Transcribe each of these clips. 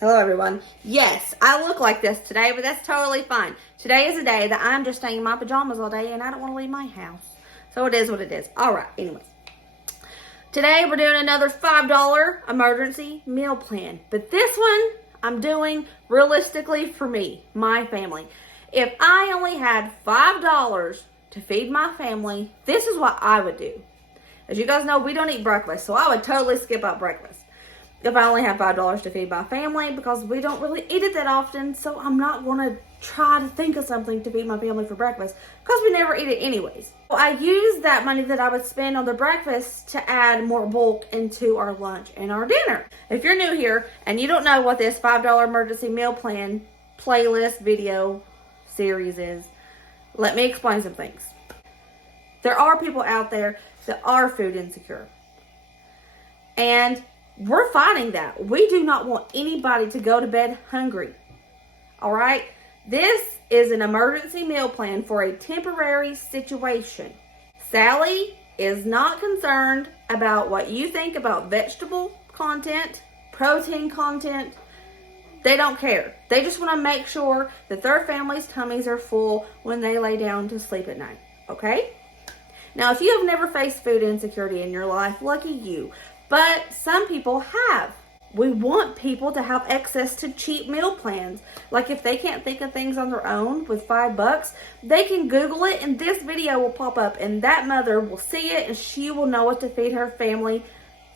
Hello everyone. Yes, I look like this today, but that's totally fine. Today is a day that I'm just staying in my pajamas all day and I don't want to leave my house. So it is what it is. Alright, anyways. Today we're doing another $5 emergency meal plan. But this one I'm doing realistically for me, my family. If I only had $5 to feed my family, this is what I would do. As you guys know, we don't eat breakfast, so I would totally skip out breakfast if I only have $5 to feed my family, because we don't really eat it that often, so I'm not going to try to think of something to feed my family for breakfast, because we never eat it anyways. So I use that money that I would spend on the breakfast to add more bulk into our lunch and our dinner. If you're new here and you don't know what this $5 emergency meal plan playlist video series is, let me explain some things. There are people out there that are food insecure, and we're fighting that. We do not want anybody to go to bed hungry. All right? This is an emergency meal plan for a temporary situation. Sally is not concerned about what you think about vegetable content, protein content. They don't care. They just want to make sure that their family's tummies are full when they lay down to sleep at night. Okay? Now, if you have never faced food insecurity in your life, lucky you. But some people have. We want people to have access to cheap meal plans. Like if they can't think of things on their own with $5, they can Google it and this video will pop up and that mother will see it and she will know what to feed her family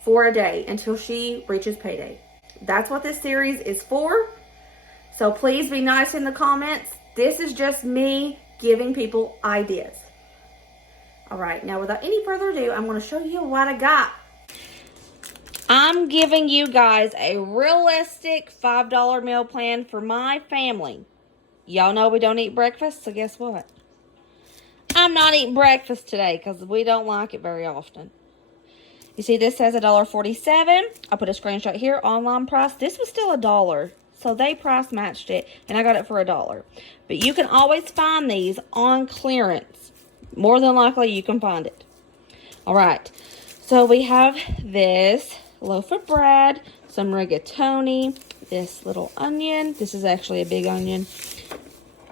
for a day until she reaches payday. That's what this series is for. So please be nice in the comments. This is just me giving people ideas. All right, now without any further ado, I'm going to show you what I got. I'm giving you guys a realistic $5 meal plan for my family. Y'all know we don't eat breakfast, so guess what? I'm not eating breakfast today because we don't like it very often. You see, this says $1.47. I put a screenshot here, online price. This was still $1, so they price matched it, and I got it for $1. But you can always find these on clearance. More than likely, you can find it. All right, so we have this loaf of bread, some rigatoni, this little onion. This is actually a big onion.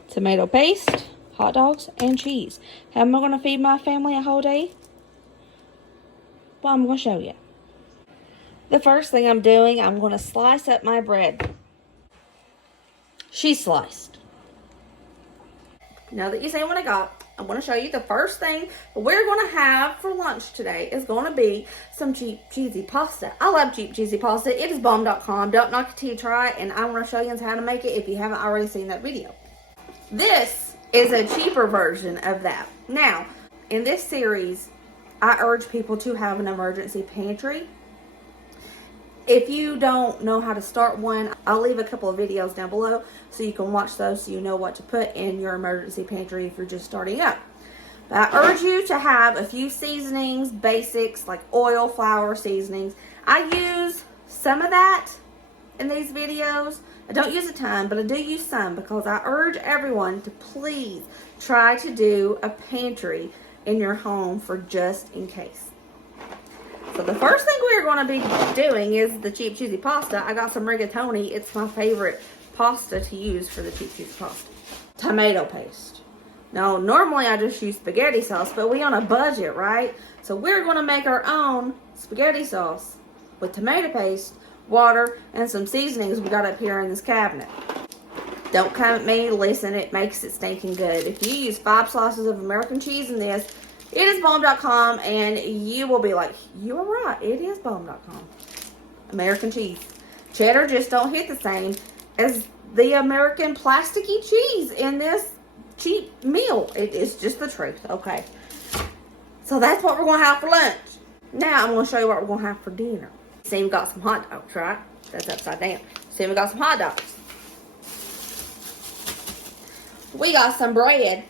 Tomato paste, hot dogs, and cheese. How am I going to feed my family a whole day? Well, I'm going to show you. The first thing I'm doing, I'm going to slice up my bread. She's sliced. Now that you see what I got, I'm going to show you the first thing we're going to have for lunch today is going to be some cheap cheesy pasta. I love cheap cheesy pasta. It is bomb.com. Don't knock it till you try it, and I want to show you how to make it if you haven't already seen that video. This is a cheaper version of that. Now, in this series, I urge people to have an emergency pantry. If you don't know how to start one, I'll leave a couple of videos down below so you can watch those so you know what to put in your emergency pantry if you're just starting up. But I urge you to have a few seasonings, basics like oil, flour, seasonings. I use some of that in these videos. I don't use a ton, but I do use some because I urge everyone to please try to do a pantry in your home for just in case. So the first thing we're going to be doing is the cheap cheesy pasta. I got some rigatoni. It's my favorite pasta to use for the cheap cheesy pasta. Tomato paste. Now, normally I just use spaghetti sauce, but we on a budget, right? So we're going to make our own spaghetti sauce with tomato paste, water, and some seasonings we got up here in this cabinet. Don't come at me. Listen, it makes it stinking good. If you use 5 slices of American cheese in this, it is bomb.com, and you will be like, you are right, it is bomb.com. American cheese. Cheddar just don't hit the same as the American plasticky cheese in this cheap meal. It is just the truth, okay? So that's what we're going to have for lunch. Now I'm going to show you what we're going to have for dinner. See, we got some hot dogs, right? That's upside down. See, we got some hot dogs. We got some bread.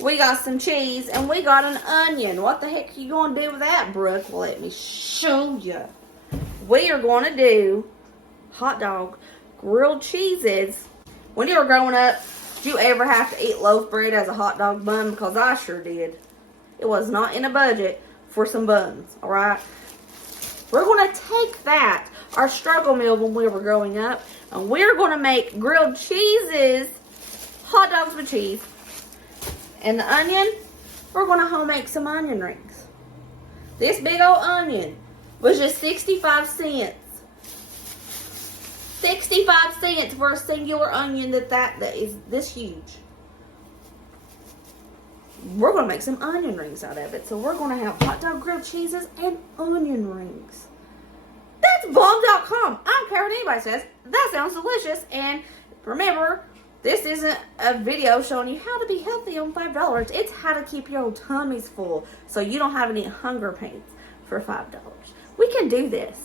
We got some cheese, and we got an onion. What the heck are you going to do with that, Brooke? Well, let me show you. We are going to do hot dog grilled cheeses. When you were growing up, did you ever have to eat loaf bread as a hot dog bun? Because I sure did. It was not in a budget for some buns, all right? We're going to take that, our struggle meal when we were growing up, and we're going to make grilled cheeses, hot dogs with cheese. And the onion, we're going to home make some onion rings. This big old onion was just 65 cents. 65 cents for a singular onion that is this huge. We're going to make some onion rings out of it. So we're going to have hot dog grilled cheeses and onion rings. That's bomb.com. I don't care what anybody says. That sounds delicious. And remember, this isn't a video showing you how to be healthy on $5. It's how to keep your tummies full so you don't have any hunger pains for $5. We can do this.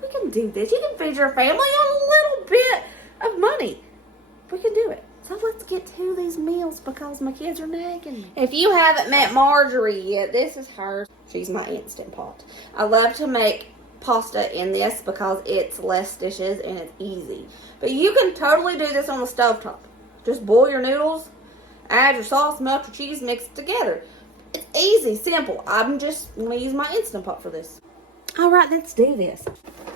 We can do this. You can feed your family on a little bit of money. We can do it. So let's get to these meals because my kids are nagging me. If you haven't met Marjorie yet, this is her. She's my Instant Pot. I love to make pasta in this because it's less dishes and it's easy. But you can totally do this on the stovetop. Just boil your noodles, add your sauce, melt your cheese, mix it together. It's easy, simple. I'm just going to use my Instant Pot for this. All right, let's do this.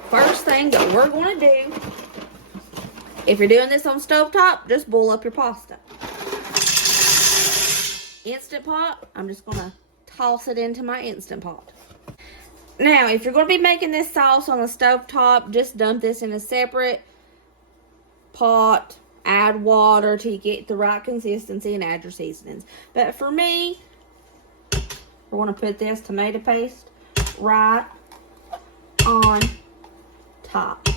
First thing that we're going to do, if you're doing this on stovetop, just boil up your pasta. Instant Pot, I'm just going to toss it into my Instant Pot. Now, if you're going to be making this sauce on the stovetop, just dump this in a separate pot. Add water till you get the right consistency and add your seasonings. But for me, we're going to put this tomato paste right on top.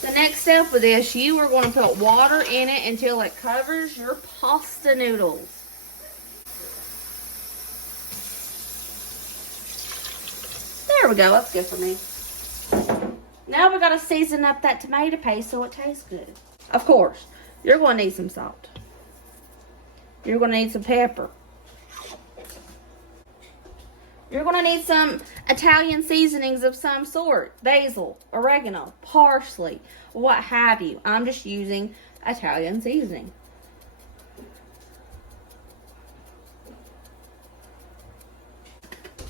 The next step with this, you are going to put water in it until it covers your pasta noodles. There we go, that's good for me. Now we got to season up that tomato paste so it tastes good. Of course, you're going to need some salt. You're going to need some pepper. You're going to need some Italian seasonings of some sort. Basil, oregano, parsley, what have you. I'm just using Italian seasoning.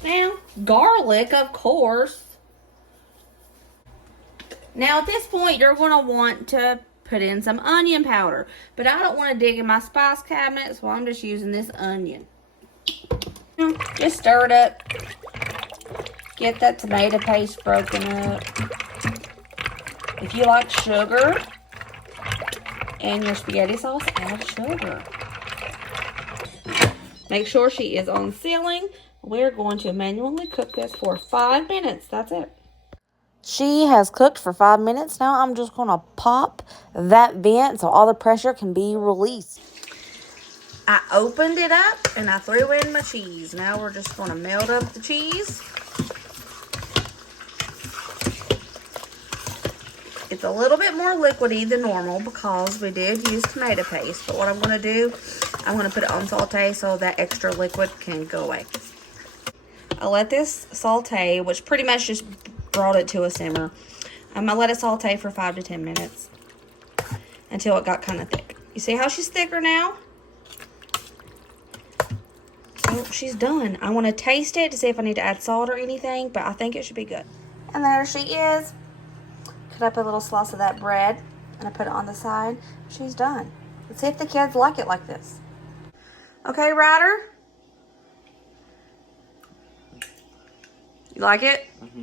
Now, garlic, of course. Now, at this point, you're going to want to put in some onion powder. But I don't want to dig in my spice cabinet, so I'm just using this onion. Just stir it up. Get that tomato paste broken up. If you like sugar in your spaghetti sauce, add sugar. Make sure she is on sealing. We're going to manually cook this for 5 minutes. That's it. She has cooked for 5 minutes. Now I'm just going to pop that vent so all the pressure can be released. I opened it up and I threw in my cheese. Now we're just going to melt up the cheese. It's a little bit more liquidy than normal because we did use tomato paste. But what I'm going to do, I'm going to put it on saute so that extra liquid can go away. I'll let this saute, which pretty much just brought it to a simmer. I'm going to let it saute for 5 to 10 minutes until it got kind of thick. You see how she's thicker now? So she's done. I want to taste it to see if I need to add salt or anything, but I think it should be good. And there she is. Cut up a little slice of that bread and I put it on the side. She's done. Let's see if the kids like it like this. Okay, Ryder? You like it? Mm-hmm.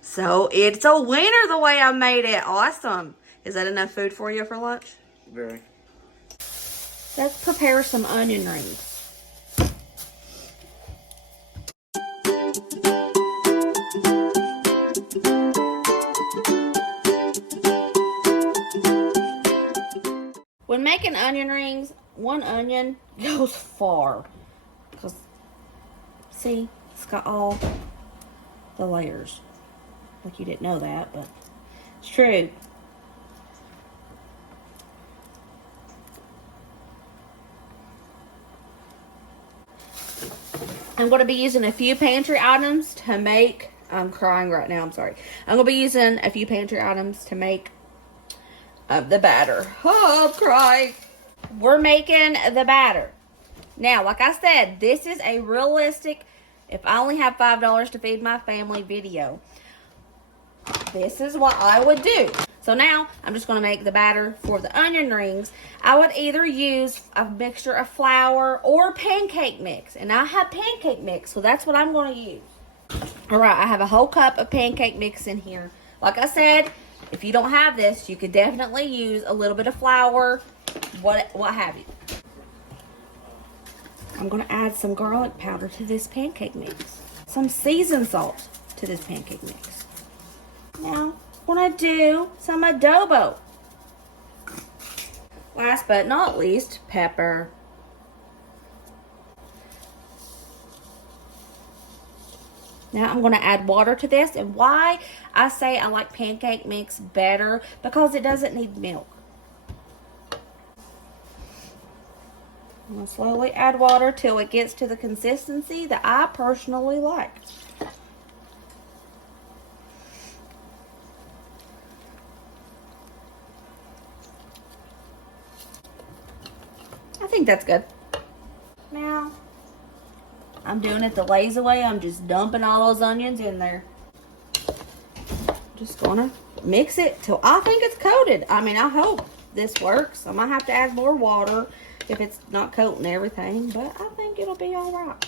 So it's a winner the way I made it. Awesome. Is that enough food for you for lunch? Very. Let's prepare some onion rings. When making onion rings, one onion goes far. Because, see, it's got all the layers. Like you didn't know that, but it's true. I'm going to be using a few pantry items to make, I'm crying right now, I'm sorry. I'm going to be using a few pantry items to make of the batter. Oh, I'm crying. We're making the batter. Now, like I said, this is a realistic, if I only have $5 to feed my family video, this is what I would do. So now, I'm just going to make the batter for the onion rings. I would either use a mixture of flour or pancake mix. And I have pancake mix, so that's what I'm going to use. Alright, I have a whole cup of pancake mix in here. Like I said, if you don't have this, you could definitely use a little bit of flour, what have you. I'm going to add some garlic powder to this pancake mix. Some seasoned salt to this pancake mix. Now, I'm going to do some adobo. Last but not least, pepper. Now I'm going to add water to this. And why I say I like pancake mix better, because it doesn't need milk. I'm going to slowly add water till it gets to the consistency that I personally like. I think that's good. Now, I'm doing it the lazy way. I'm just dumping all those onions in there. Just gonna mix it till I think it's coated. I mean, I hope this works. I might have to add more water if it's not coating everything, but I think it'll be all right.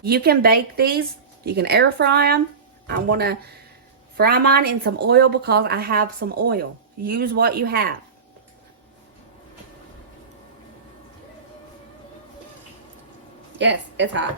You can bake these. You can air fry them. I'm gonna fry mine in some oil because I have some oil. Use what you have. Yes, it's hot.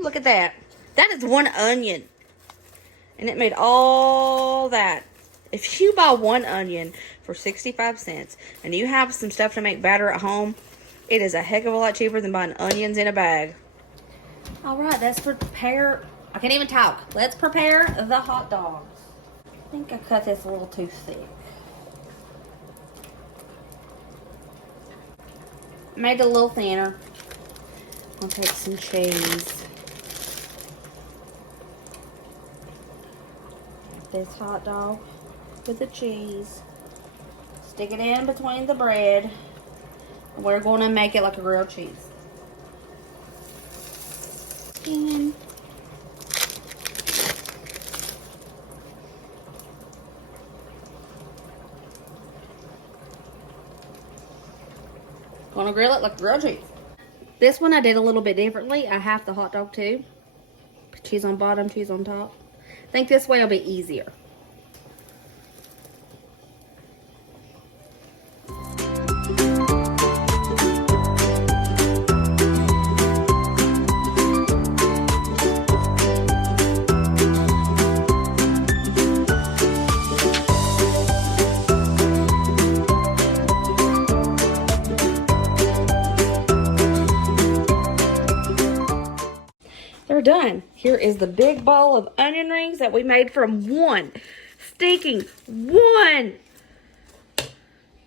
Look at that. That is one onion. And it made all that. If you buy one onion for 65 cents and you have some stuff to make batter at home, it is a heck of a lot cheaper than buying onions in a bag. Alright, let's prepare. I can't even talk. Let's prepare the hot dogs. I think I cut this a little too thick. Made it a little thinner. I'll take some cheese. This hot dog with the cheese. Stick it in between the bread. We're going to make it like a grilled cheese. And gonna grill it like grilled cheese. This one I did a little bit differently. I halved the hot dog too. Cheese on bottom, cheese on top. I think this way will be easier. They're done. Here is the big bowl of onion rings that we made from one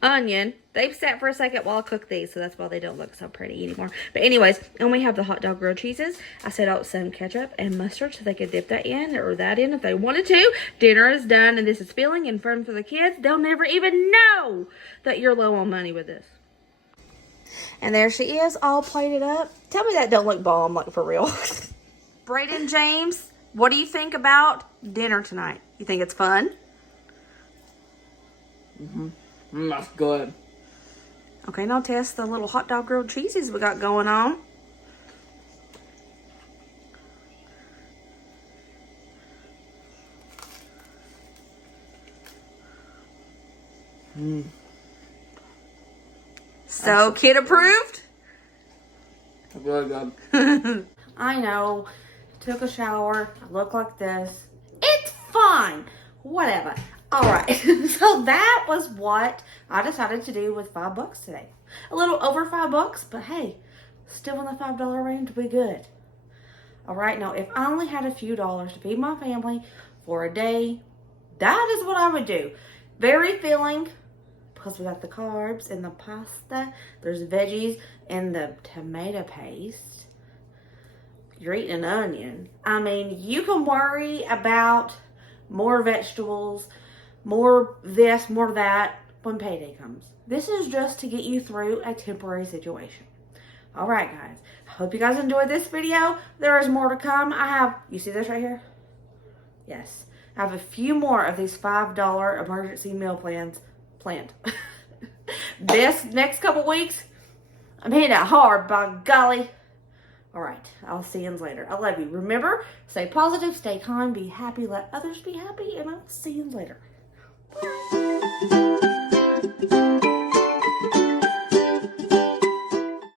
onion. They've sat for a second while I cook these, so that's why they don't look so pretty anymore. But anyways, and we have the hot dog grilled cheeses. I set out some ketchup and mustard so they could dip that in or that in if they wanted to. Dinner is done, and this is filling and fun for the kids. They'll never even know that you're low on money with this. And there she is, all plated up. Tell me that don't look bomb, like for real. Brayden James, what do you think about dinner tonight? You think it's fun? That's good. Okay, now test the little hot dog grilled cheeses we got going on. So, kid approved? Really good. I know. Took a shower. I look like this. It's fine. Whatever. All right, so that was what I decided to do with $5 today. A little over $5, but hey, still in the $5 range, we good. All right, now if I only had a few dollars to feed my family for a day, that is what I would do. Very filling, because we got the carbs and the pasta. There's veggies and the tomato paste. You're eating an onion. I mean, you can worry about more vegetables, more this, more that when payday comes. This is just to get you through a temporary situation. All right, guys. I hope you guys enjoyed this video. There is more to come. You see this right here? Yes. I have a few more of these $5 emergency meal plans planned. This next couple weeks, I'm hitting it hard, by golly. All right, I'll see you later. I love you. Remember, stay positive, stay kind, be happy, let others be happy, and I'll see you later. Bye.